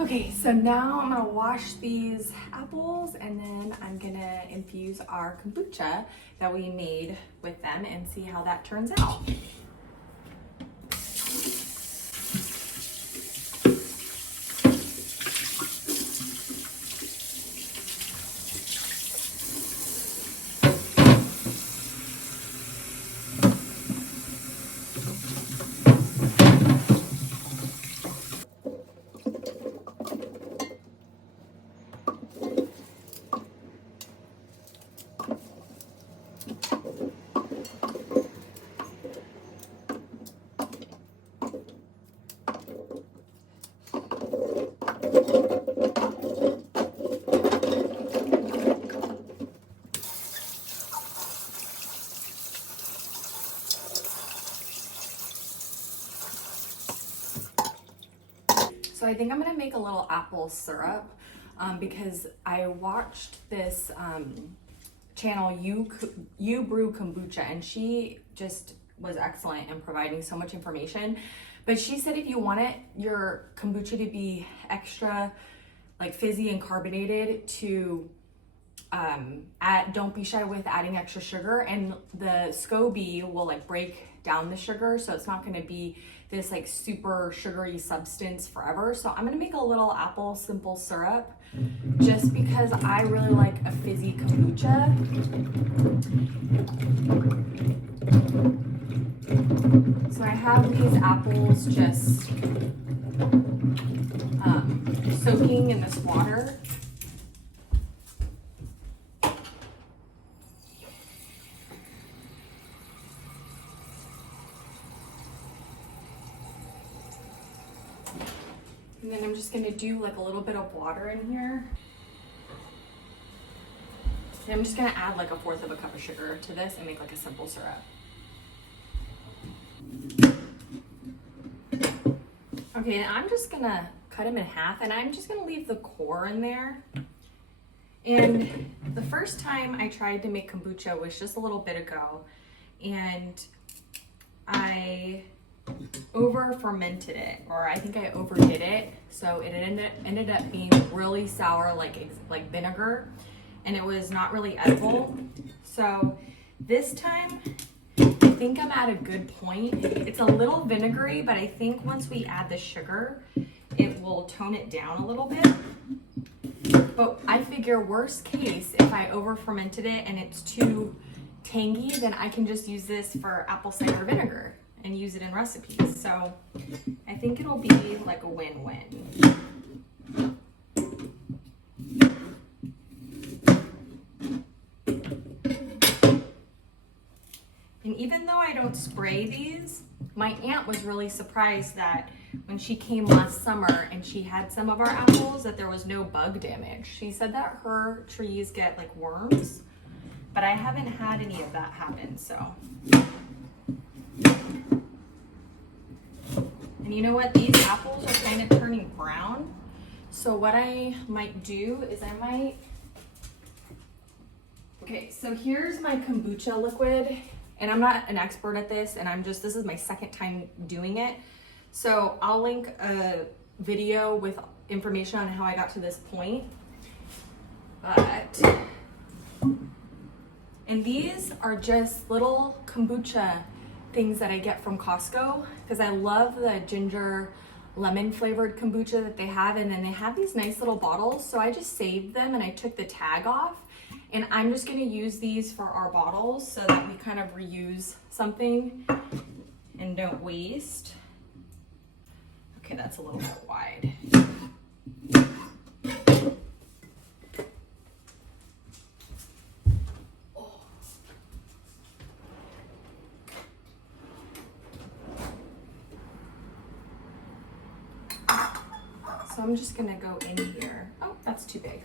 Okay, so now I'm gonna wash these apples and then I'm gonna infuse our kombucha that we made with them and see how that turns out. So I think I'm gonna make a little apple syrup because I watched this channel, You Brew Kombucha, and she just was excellent in providing so much information. But she said if you want your kombucha to be extra like fizzy and carbonated, to don't be shy with adding extra sugar, and the SCOBY will like break down the sugar, so it's not going to be this like super sugary substance forever. So I'm going to make a little apple simple syrup just because I really like a fizzy kombucha. So I have these apples just soaking in this water. And then I'm just gonna do like a little bit of water in here. And I'm just gonna add like 1/4 of a cup of sugar to this and make like a simple syrup. Okay, and I'm just gonna cut them in half and I'm just gonna leave the core in there. And the first time I tried to make kombucha was just a little bit ago, and I over fermented it, or I think I overdid it, so it ended up being really sour, like vinegar, and it was not really edible. So this time I think I'm at a good point. It's a little vinegary, but I think once we add the sugar it will tone it down a little bit. But I figure worst case, if I over fermented it and it's too tangy, then I can just use this for apple cider vinegar and use it in recipes. So I think it'll be like a win-win. And even though I don't spray these, my aunt was really surprised that when she came last summer and she had some of our apples, that there was no bug damage. She said that her trees get like worms, but I haven't had any of that happen, so. And you know what? These apples are kind of turning brown. So what I might do is okay, so here's my kombucha liquid, and I'm not an expert at this, and this is my second time doing it. So I'll link a video with information on how I got to this point. And these are just little kombucha things that I get from Costco because I love the ginger lemon flavored kombucha that they have, and then they have these nice little bottles. So I just saved them and I took the tag off, and I'm just going to use these for our bottles so that we kind of reuse something and don't waste. Okay, that's a little bit wide. So I'm just gonna go in here. Oh, that's too big.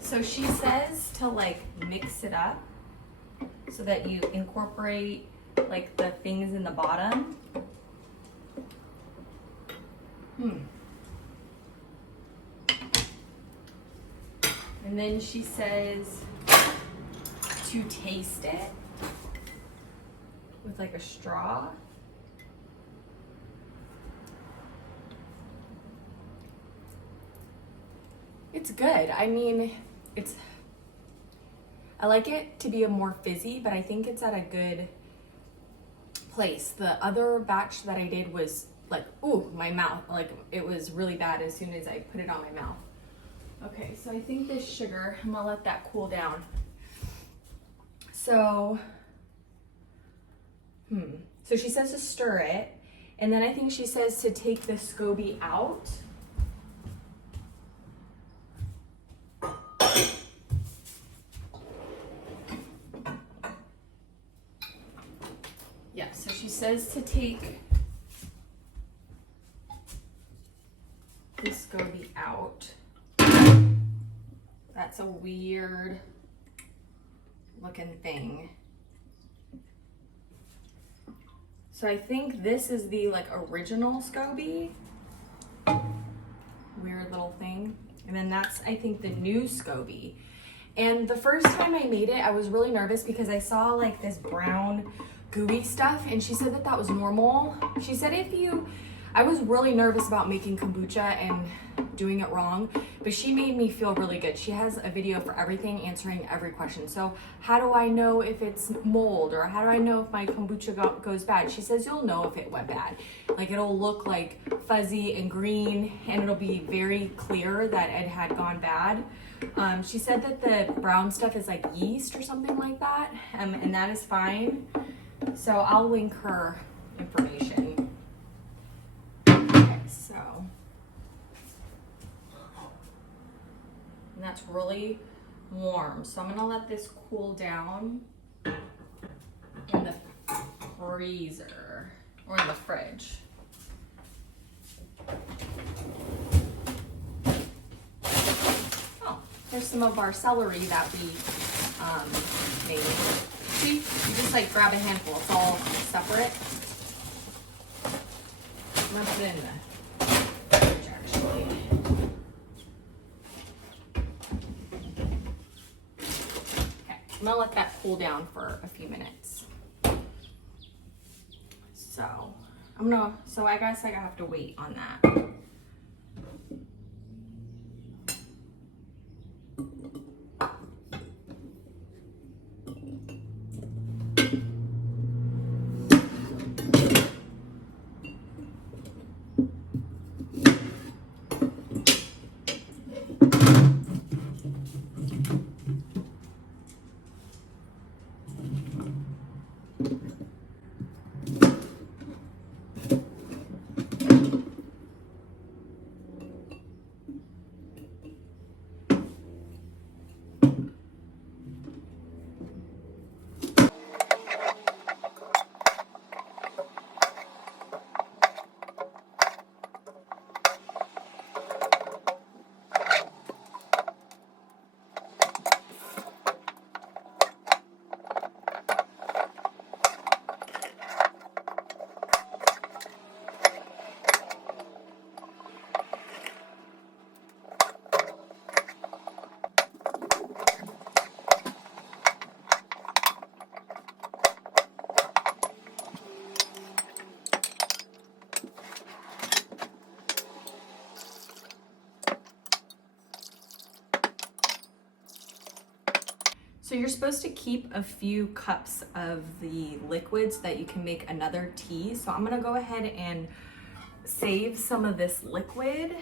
So she says to like mix it up so that you incorporate like the things in the bottom. I And then she says to taste it with like a straw. It's good. I mean, I like it to be a more fizzy, but I think it's at a good place. The other batch that I did was like, ooh, my mouth, like it was really bad as soon as I put it on my mouth. Okay, so I think this sugar, I'm gonna let that cool down. So, so she says to stir it, and then I think she says to take the SCOBY out. Yeah, so she says to take the SCOBY out. That's a weird looking thing. So I think this is the like original SCOBY. Weird little thing. And then that's, I think, the new SCOBY. And the first time I made it, I was really nervous because I saw like this brown gooey stuff, and she said that that was normal. She said I was really nervous about making kombucha and doing it wrong, but she made me feel really good. She has a video for everything, answering every question. So how do I know if it's mold, or how do I know if my kombucha goes bad? She says you'll know if it went bad. Like it'll look like fuzzy and green, and it'll be very clear that it had gone bad. She said that the brown stuff is like yeast or something like that, and that is fine. So I'll link her information. Okay, so, and that's really warm. So I'm gonna let this cool down in the freezer or in the fridge. Oh, there's some of our celery that we made. See, you just like grab a handful, it's all separate. I'm gonna put it in the fridge actually. Okay, I'm gonna let that cool down for a few minutes. So I guess I have to wait on that. So you're supposed to keep a few cups of the liquid so that you can make another tea. So I'm gonna go ahead and save some of this liquid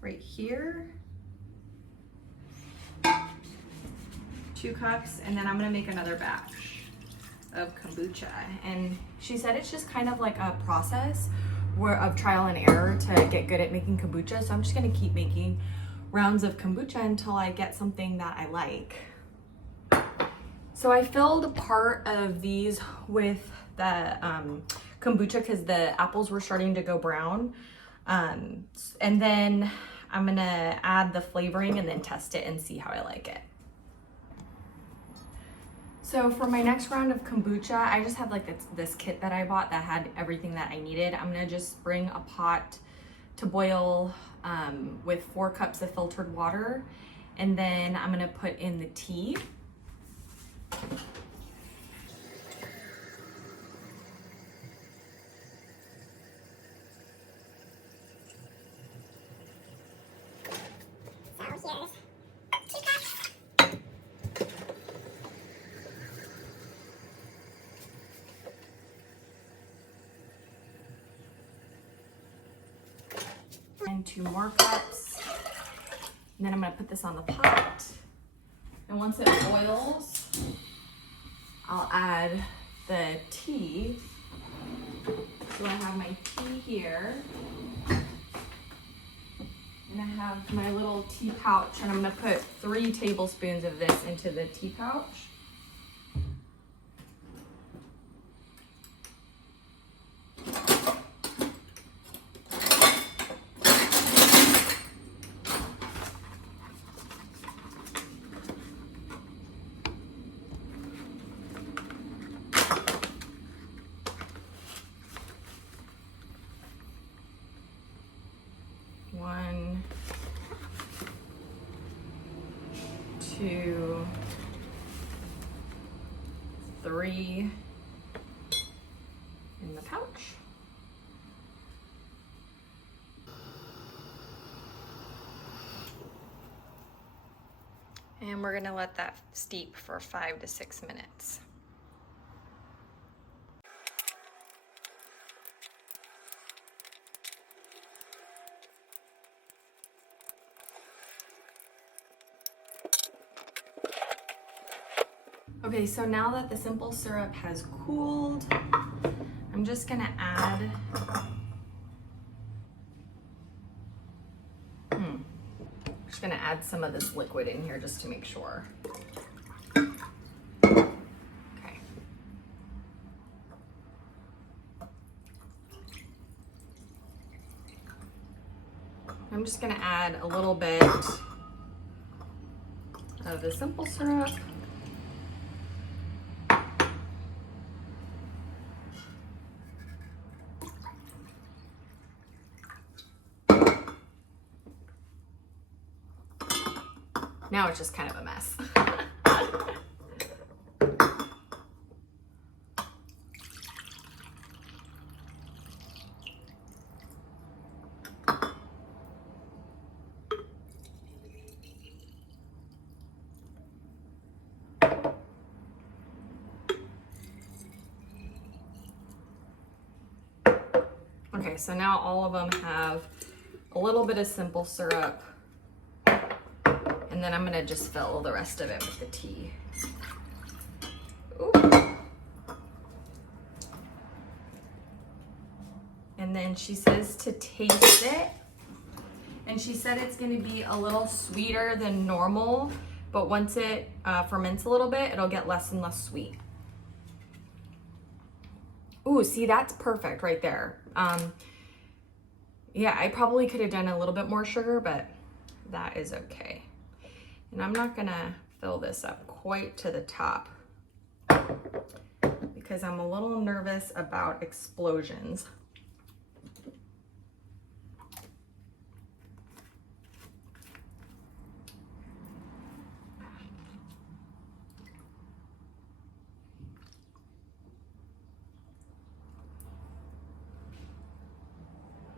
right here. 2 cups, and then I'm gonna make another batch of kombucha. And she said it's just kind of like a process of trial and error to get good at making kombucha. So I'm just gonna keep making rounds of kombucha until I get something that I like. So I filled part of these with the kombucha because the apples were starting to go brown. And then I'm gonna add the flavoring and then test it and see how I like it. So for my next round of kombucha, I just had like this kit that I bought that had everything that I needed. I'm gonna just bring a pot to boil with 4 cups of filtered water. And then I'm gonna put in the tea. And 2 more cups. And then I'm gonna put this on the pot. And once it boils, I'll add the tea. So I have my tea here. And I have my little tea pouch, and I'm gonna put 3 tablespoons of this into the tea pouch. One, 2, 3 in the pouch. And we're gonna let that steep for 5 to 6 minutes. Okay, so now that the simple syrup has cooled, I'm just gonna add some of this liquid in here just to make sure. Okay. I'm just gonna add a little bit of the simple syrup. Now it's just kind of a mess. Okay, so now all of them have a little bit of simple syrup. And then I'm gonna just fill the rest of it with the tea. Ooh. And then she says to taste it. And she said it's gonna be a little sweeter than normal, but once it ferments a little bit, it'll get less and less sweet. Ooh, see, that's perfect right there. Yeah, I probably could have done a little bit more sugar, but that is okay. And I'm not gonna fill this up quite to the top because I'm a little nervous about explosions.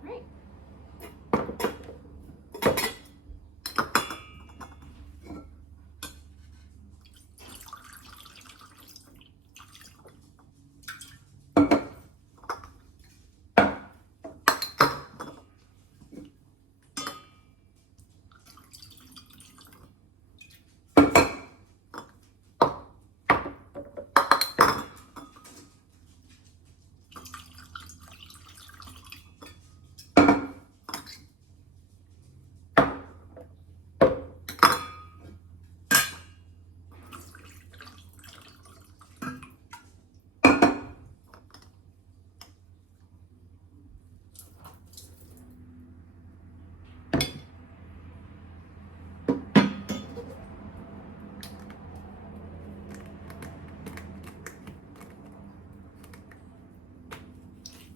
Right.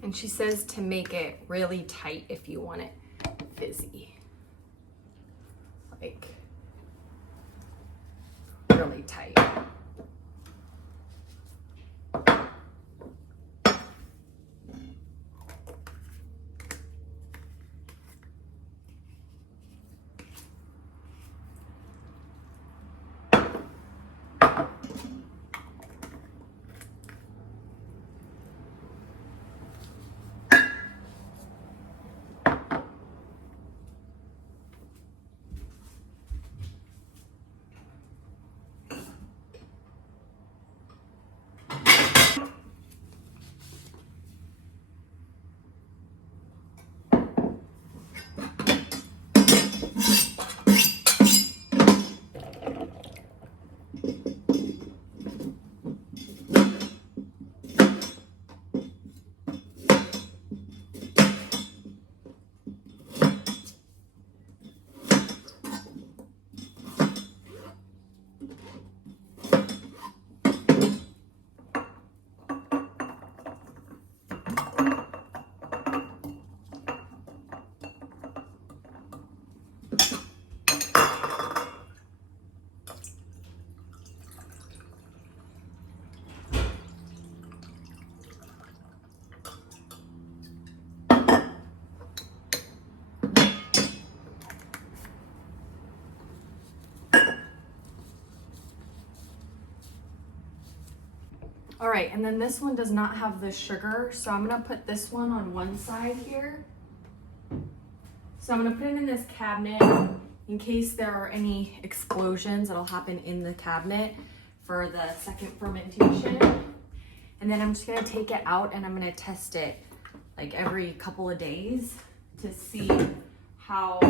And she says to make it really tight if you want it fizzy. Like really tight. All right, and then this one does not have the sugar, so I'm gonna put this one on one side here. So I'm gonna put it in this cabinet in case there are any explosions that'll happen in the cabinet for the second fermentation. And then I'm just gonna take it out and I'm gonna test it like every couple of days to see how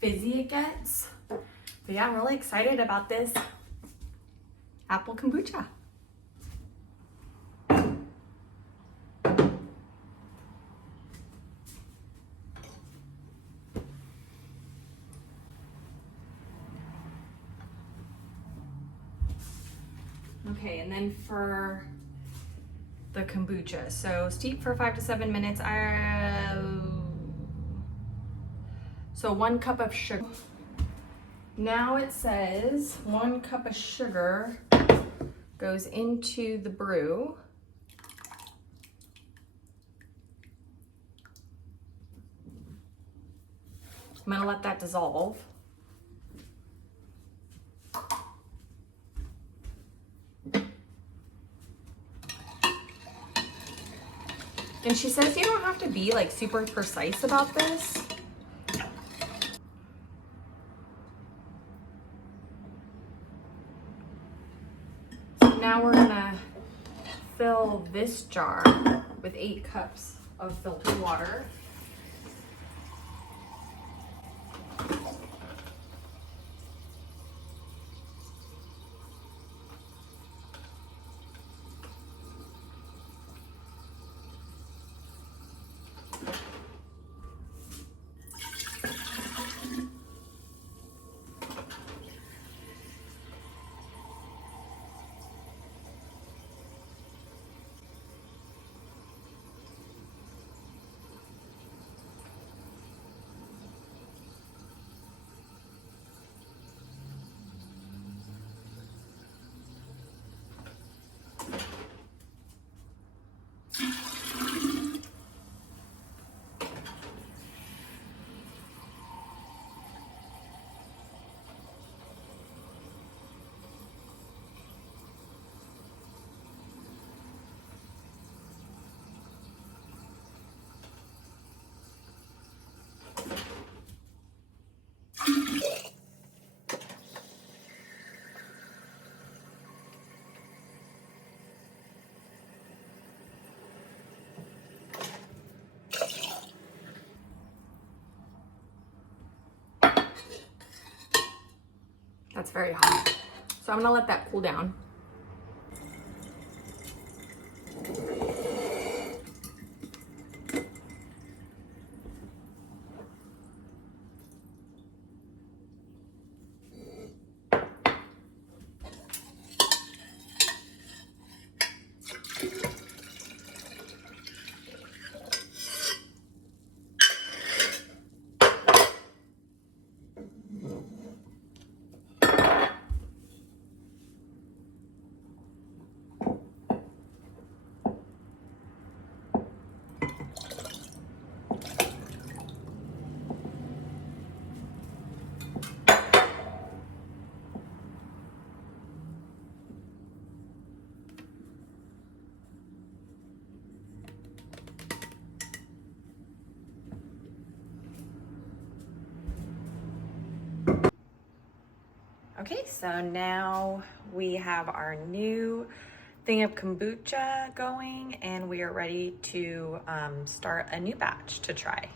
fizzy it gets. But yeah, I'm really excited about this apple kombucha. Okay, and then for the kombucha, so steep for 5 to 7 minutes. So 1 cup of sugar. Now it says 1 cup of sugar goes into the brew. I'm gonna let that dissolve. And she says you don't have to be like super precise about this. So now we're gonna fill this jar with 8 cups of filtered water. That's very hot. So I'm gonna let that cool down. Okay, so now we have our new thing of kombucha going and we are ready to start a new batch to try.